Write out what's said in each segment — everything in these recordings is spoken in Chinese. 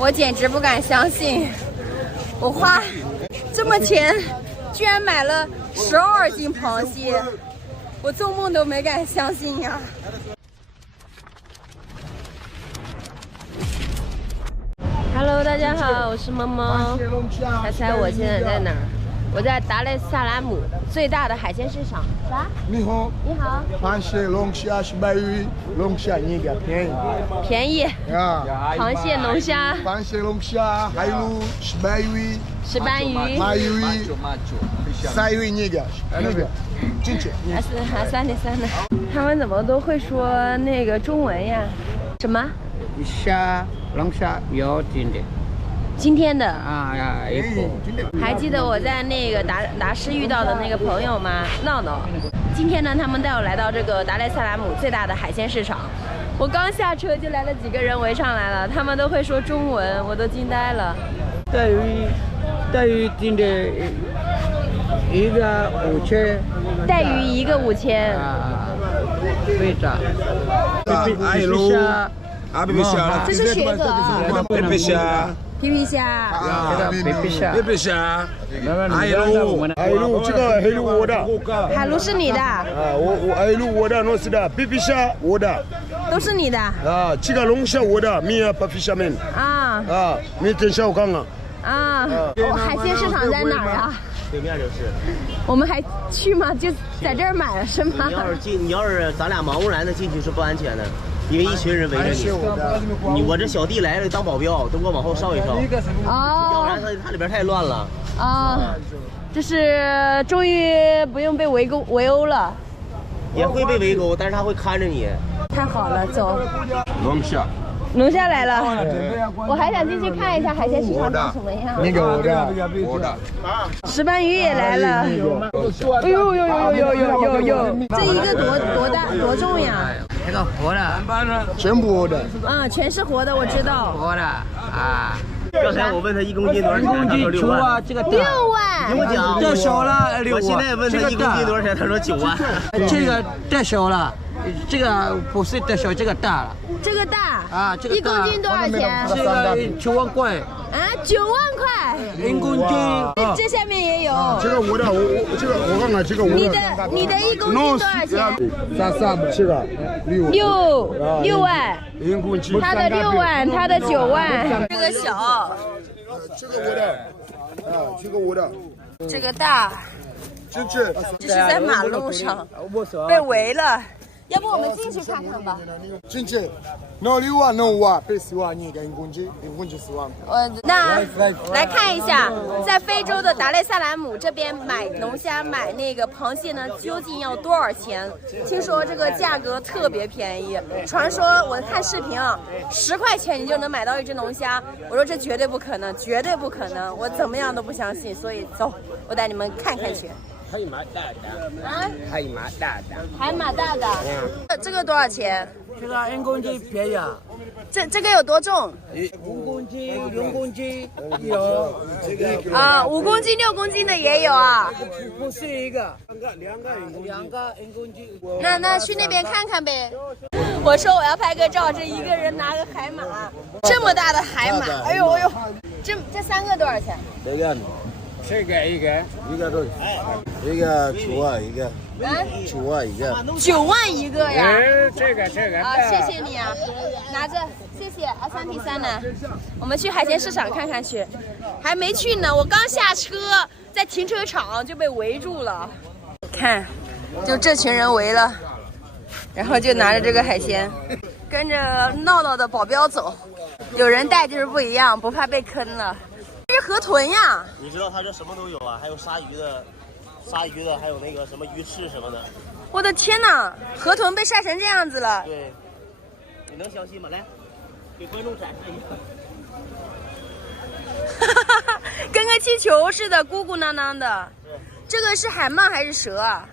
我简直不敢相信，我花这么钱，居然买了12斤螃蟹，我做梦都没敢相信呀。Hello， 大家好，我是猫猫。猜猜我现在在哪儿？我在达赖萨拉姆最大的海鲜市场。啥？你好。你好。螃蟹、龙虾、石斑鱼、龙虾那个便宜。便宜。啊。螃蟹、龙虾。螃蟹、龙虾，还有石斑鱼。石斑鱼。马鱼。鳝鱼那个。进去。3点3的。他们怎么都会说那个中文呀？什么？虾、龙虾有今天的啊呀，还记得我在那个达师遇到的那个朋友吗？闹闹。今天呢，他们带我来到这个达赖萨拉姆最大的海鲜市场。我刚下车就来了几个人围上来了，他们都会说中文，我都惊呆了。带鱼订的一个5000，带鱼一个5000。啊，非常。这是雪蛤。皮皮虾。皮皮虾。皮皮虾。海鲈，这个海鲈我的。海鲈是你的。啊，我海鲈我的，那是的。皮皮虾我的。都是你的。啊，这个龙虾我的，米不fisherman。啊。啊，明天下午看啊。啊。海鲜市场在哪儿啊？对面就是。我们还去吗？就在这儿买了是吗？你要是咱俩茫无然的进去是不安全的，因为一群人围着你。我这小弟来了当保镖，都给我往后稍一稍。哦。要不然它里边太乱了。啊。就是终于不用被围殴了。也会被围殴，但是他会看着你。太好了，走。龙虾。龙虾来了，我还想进去看一下海鲜市场长什么样。那个我的。石斑鱼也来了。哎呦，这一个多重呀？这个活的，全部活的。嗯，全是活的，我知道。活的啊。刚才我问他1公斤多少钱，他说6万。这个6万。听我讲，这小了6万。我现在问他1公斤多少钱，他说9万。这个太小了，这个不是太小，这个大了。这个大啊，这个1公斤多少钱？这个9万块。啊，9万块。1公斤。这下面也有。这个我的，我看看这个我的。你的1公斤多少钱这个6万。1公斤。他的6万，他的9万。这个小。这个我的。啊，这个我的。这个大。进去。这是在马路上被围了。要不我们进去看看吧。进去，那6万，那5万，被10万，你给1公斤10万。那来看一下，在非洲的达赖萨拉姆这边买龙虾、买那个螃蟹呢，究竟要多少钱？听说这个价格特别便宜，传说我看视频啊，10块钱你就能买到一只龙虾。我说这绝对不可能，绝对不可能，我怎么样都不相信。所以走，我带你们看看去。海马大的。啊？海马大的。海马大的。这个多少钱？这个1公斤便宜啊。这个有多重？5公斤、6公斤有。啊，5公斤、6公斤的也有啊。不是一个，两个1公斤。那去那边看看呗。我说我要拍个照，这一个人拿个海马，这么大的海马，哎呦，这3个多少钱？这个一个多少？一个9万一个。9万一个。9万一个呀？这个啊，谢谢你啊，拿着，谢谢阿三提三呢。我们去海鲜市场看看去，还没去呢，我刚下车，在停车场就被围住了。看，就这群人围了，然后就拿着这个海鲜，跟着闹闹的保镖走，有人带就是不一样，不怕被坑了。这是河豚呀！你知道它这什么都有啊，还有鲨鱼的，还有那个什么鱼翅什么的。我的天哪，河豚被晒成这样子了。对，你能相信吗？来，给观众展示一下。跟个气球似的，鼓鼓囊囊的。这个是海鳗还是蛇啊？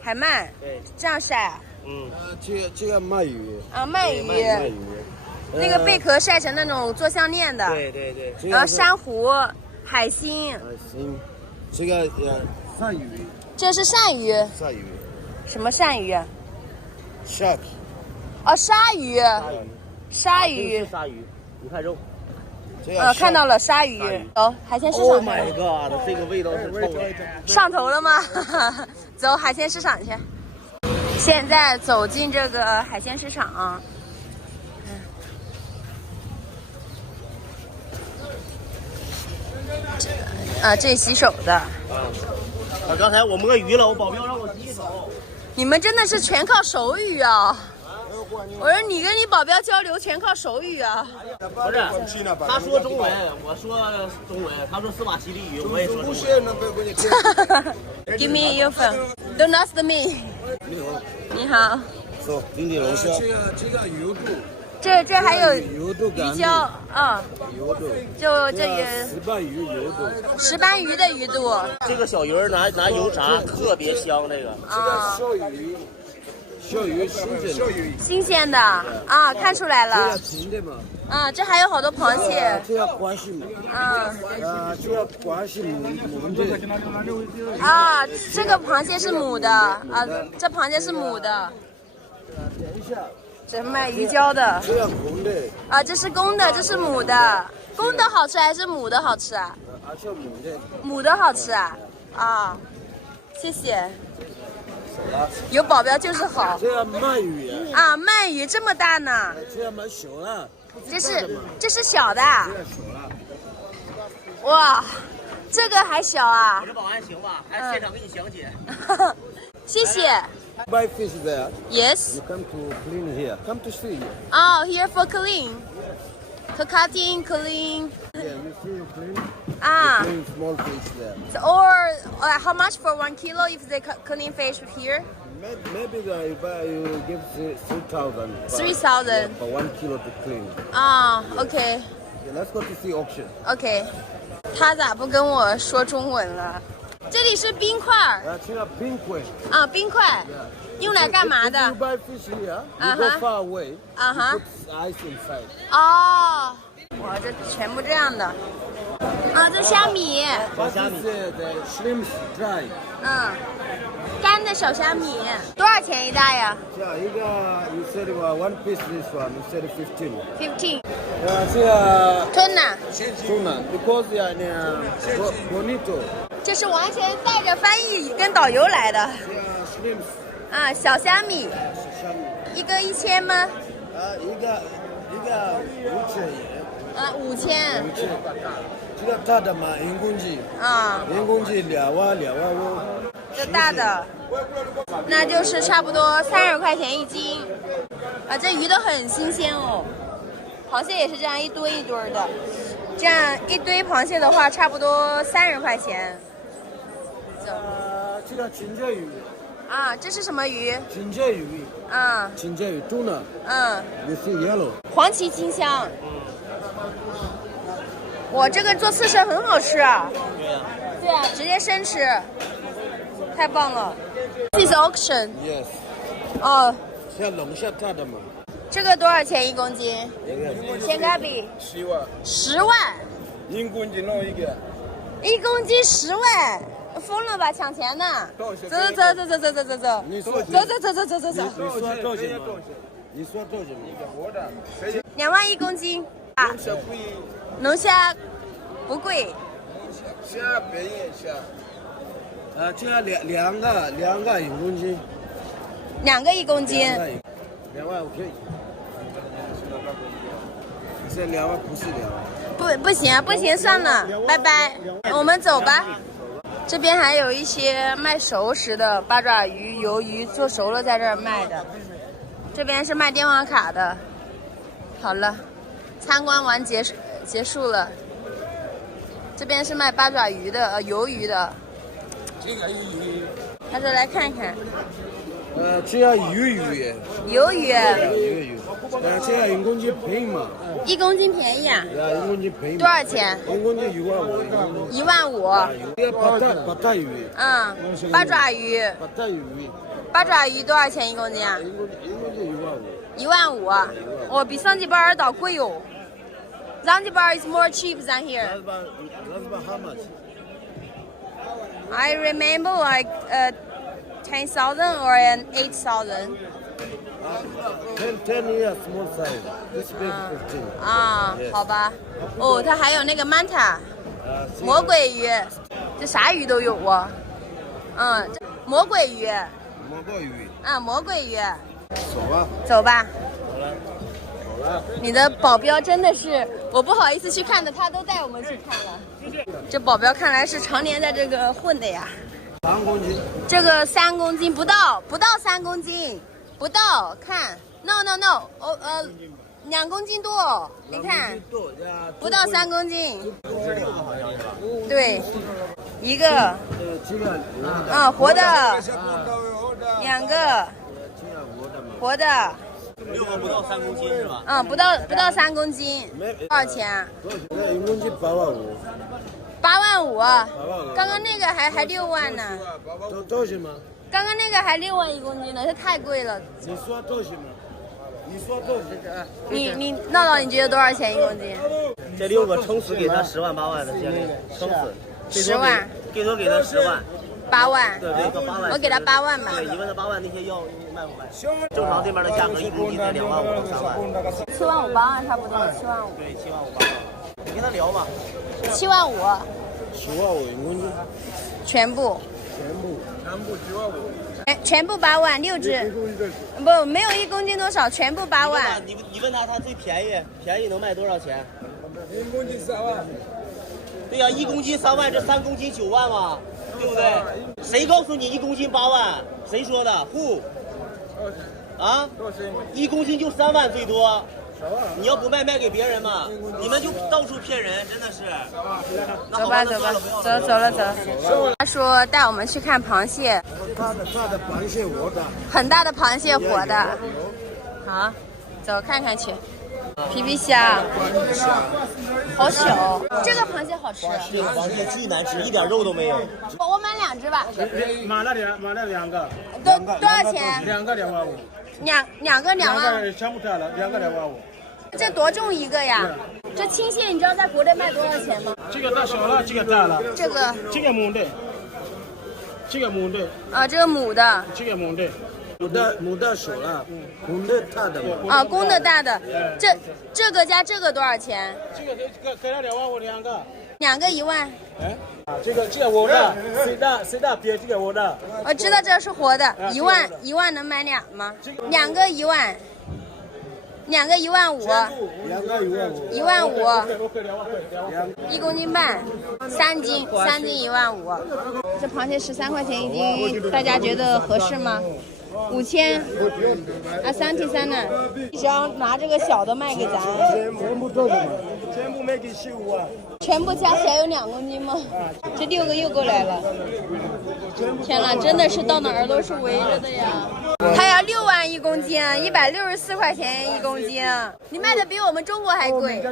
海鳗。对，这样晒啊？这个鳗鱼。啊，鳗鱼。那个贝壳晒成那种做项链的。对。然后珊瑚、海星。这个鳝鱼。这是鳝鱼。什么鳝鱼？Shark。哦，鲨鱼。鲨鱼，你看肉。看到了鲨鱼，走海鲜市场。 Oh my god， 这个味道是臭的。上头了吗？走海鲜市场去。现在走进这个海鲜市场，这里洗手的。刚才我摸鱼了，我保镖让我洗手。你们真的是全靠手语啊！我说你跟你保镖交流全靠手语啊！不是，他说中文，我说中文，他说斯瓦希里语，我也说中文。Give me your phone. Don't ask me. 你好。走，经济龙虾。这还有鱼胶，就这个石斑鱼的鱼肚。这个小鱼儿拿油炸，特别香。这个啊，小鱼新鲜的啊，看出来了。啊，这还有好多螃蟹。这要关系母。这要关系母的。啊，这个螃蟹是母的啊，这螃蟹是母的。这卖鱼胶的。这要公的。啊，这是公的，这是母的。公的好吃还是母的好吃啊？母的好吃啊！啊，谢谢。有保镖就是好。这要鳗鱼啊，鳗鱼这么大呢？这要蛮小了。这是小的。哇，这个还小啊！我这保安行吧？还现场给你讲解。谢谢。Buy fish there. Yes. You come to clean here. Come to see. Oh, here for clean. To cutting, clean. Yeah, you see you clean. Ah. Clean small fish there. So, or how much for 1 kilo if they clean fish here? Maybe you give 3,000. 3,000 for 1 kilo to clean. Ah, okay. Yeah, let's go to see auction. OK， 他咋不跟我说中文了？这里是冰块儿。这个冰块。啊，冰块，用来干嘛的？ If you buy fish here, you go far away. You put ice inside. 哦，哇，这全部这样的。啊，这虾米。虾米。The shrimps dry. 干的小虾米，多少钱一大呀？这一个 you said one piece this one, you said 15. 15。这个 tuna because bonito. 这是完全带着翻译跟导游来的。shrimps. 啊，小虾米。一个1000吗？一个5000元。啊，5000。这个大的嘛，人工鸡。啊。人工鸡2万5。这大的，那就是差不多30块钱一斤。啊，这鱼都很新鲜哦。螃蟹也是这样一堆一堆的，这样一堆螃蟹的话，差不多30块钱。这个金针鱼。啊，这是什么鱼？金针鱼。啊。金针鱼 tuna。You see yellow。黄鳍金香。我这个做刺身很好吃啊。对啊，直接生吃。太棒了 ！This is auction. Yes. 哦。像龙虾大的嘛。这个多少钱1公斤？10卡比。10万。10万。1公斤弄一个。1公斤10万，疯了吧？抢钱呢！走。你说走。你说多少钱？2万1公斤。啊。龙虾不贵。虾便宜虾。这两个1公斤。2个1公斤。2万可以。这2万不是2万。不行，算了，拜拜，我们走吧。这边还有一些卖熟食的八爪鱼、鱿鱼，做熟了在这儿卖的。这边是卖电话卡的。好了，参观完结束了。这边是卖八爪鱼的，鱿鱼的。这个鱼。他说来看看。这要鱿鱼。鱿鱼。这要1公斤便宜嘛？1公斤便宜啊？1公斤便宜。多少钱？1公斤1万5。1万5。这个八大鱼。八爪鱼。八爪鱼多少钱1公斤啊？1公斤1万5啊！哦，比桑吉巴尔岛贵哦。Zanzibar is more cheap than here. Zanzibar how much? I remember like 10,000 or 8,000. 10 years small size. This big 15. 啊，好吧。哦，它还有那个 manta 魔鬼鱼，这啥鱼都有啊。嗯，这魔鬼鱼。魔鬼鱼。啊，魔鬼鱼。走吧。走吧。好了。好了。你的保镖真的是，我不好意思去看的，他都带我们去看了。这保镖看来是常年在这个混的呀。3公斤。这个3公斤不到3公斤，不到，看 ，no， 哦2公斤多，你看，不到3公斤。对，一个，活的，2个，活的。6个不到3公斤是吧？嗯，不到3公斤，多少钱？1公斤8万5。8万5，刚刚那个还6万呢。多少吗？刚刚那个还6万1公斤呢，这太贵了。你说多少吗？你说多少？你闹闹，你觉得多少钱1公斤？这6个撑死给他10万8万的，撑死。10万。最多给他10万。8万。对对，8万。我给他8万吧。对，你问他8万那些要卖不卖？正常这边的价格1公斤在2万5到3万。7万5、8万差不多，7万5。对，7万5、8万。你跟他聊吧。7万5。7万51公斤。全部7万5。哎，全部8万，6只。不，没有1公斤多少，全部8万。你问他最便宜能卖多少钱？1公斤3万。对呀，1公斤3万，这3公斤9万嘛，对不对？谁告诉你1公斤8万？谁说的？Who？啊？1公斤就3万最多。你要不卖给别人嘛？你们就到处骗人，真的是。走吧，走了。他说带我们去看螃蟹。大的螃蟹活的。很大的螃蟹活的。好，走看看去。皮皮虾，好小。这个螃蟹好吃。这个螃蟹巨难吃，一点肉都没有。我买2只吧。买了2个。多少钱？2个2万5。两个2万。全部占了，2个2万5。这多重一个呀？这青蟹你知道在国内卖多少钱吗？这个大小了，这个大了。这个母的。这个母的。啊，这个母的。这个母的。母的小了，公的大的。啊，公的大的。这个加这个多少钱？这个给了2万5两个。2个1万。哎，这个我的，谁的别这个我的。我知道这是活的，1万能买2吗？2个1万。2个1万5。2个1万5。1公斤半，3斤1万5。这螃蟹13块钱一斤，大家觉得合适吗？5000啊，33呢？你只要拿这个小的卖给咱。全部卖给15啊。全部加起来有2公斤吗？这6个又过来了。天哪，真的是到哪儿都是围着的呀！它要6万1公斤，164块钱1公斤，你卖的比我们中国还贵，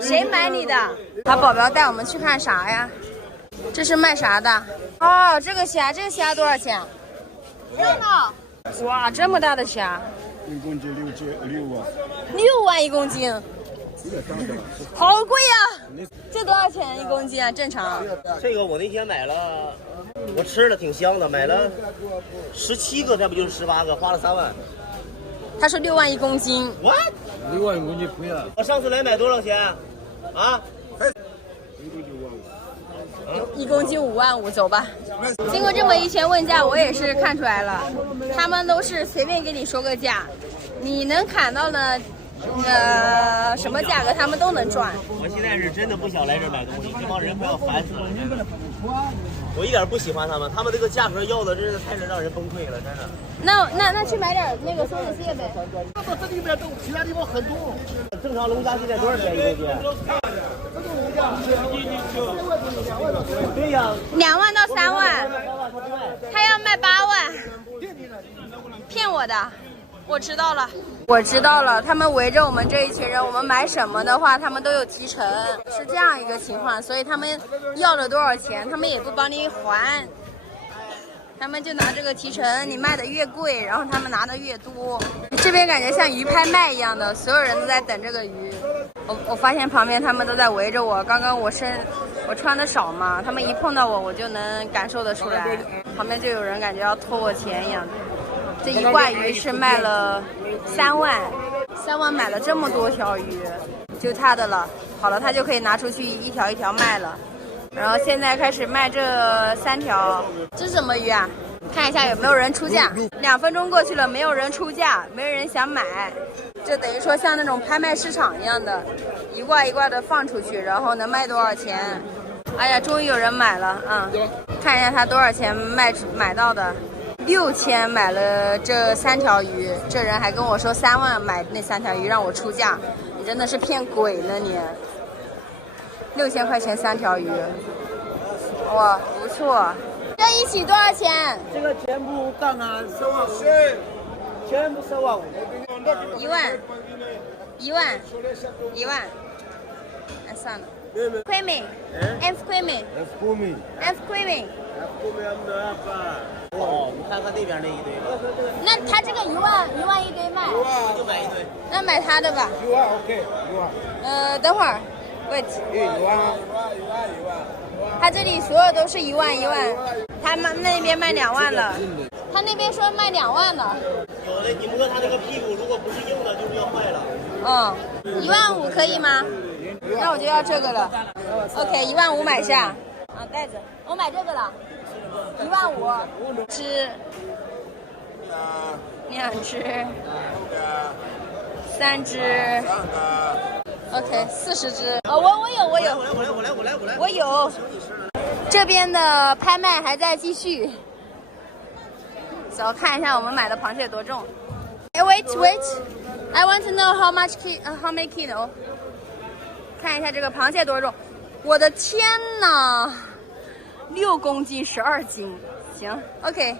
谁买你的？他保镖带我们去看啥呀？这是卖啥的？哦，这个虾多少钱？看到？哇，这么大的虾！1公斤6万。6万1公斤。好贵呀！这多少钱1公斤啊？正常。这个我那天买了，我吃了挺香的，买了17个，那不就是18个，花了3万。他说6万1公斤。What？ 6万1公斤不要。我上次来买多少钱？啊？1公斤5万5，走吧。经过这么一圈问价，我也是看出来了，他们都是随便给你说个价，你能砍到呢？什么价格他们都能赚。我现在是真的不想来这买东西，这帮人快要烦死了，真的。我一点不喜欢他们，他们这个价格要的真的太让人崩溃了，真的。那去买点那个松子蟹呗。这里边都其他地方很多。正常龙虾现在多少钱1公斤？对呀，2万到3万，他要卖8万，骗我的。我知道了，他们围着我们这一群人，我们买什么的话，他们都有提成，是这样一个情况，所以他们要了多少钱，他们也不帮你还，他们就拿这个提成，你卖的越贵，然后他们拿的越多。这边感觉像鱼拍卖一样的，所有人都在等这个鱼。我发现旁边他们都在围着我，刚刚我穿的少嘛，他们一碰到我就能感受得出来，旁边就有人感觉要拖我钱一样的。这一挂鱼是卖了3万，3万买了这么多条鱼，就他的了。好了，他就可以拿出去一条一条卖了。然后现在开始卖这3条，这是什么鱼啊？看一下有没有人出价。2分钟过去了，没有人出价，没有人想买，就等于说像那种拍卖市场一样的，一挂一挂的放出去，然后能卖多少钱？哎呀，终于有人买了啊！看一下他多少钱买到的，6000买了这3条鱼，这人还跟我说3万买那3条鱼让我出价，你真的是骗鬼呢你！6000块钱3条鱼，哇，不错。这一起多少钱？这个全部杠啊，10万5，全部10万5。1万，1万，1万。哎，算了。Creamy, F creamy, F creamy。哦，你看看那边那一堆。那他这个1万一堆卖，就买一堆。那买他的吧。1万 OK， 1万。等会儿 ，wait。1万。他这里所有都是1万。他那边卖2万了，他那边说卖2万了。有的你摸他那个屁股，如果不是硬的，就是要坏了。1万5可以吗？那我就要这个了。OK， 1万5买下。啊，袋子，我买这个了，1万5。只2只，3只。OK， 40只。我有。我有。这边的拍卖还在继续。走，看一下我们买的螃蟹多重。Wait, I want to know how many kilo. 看一下这个螃蟹多重。我的天哪，6公斤12斤。行 ，OK。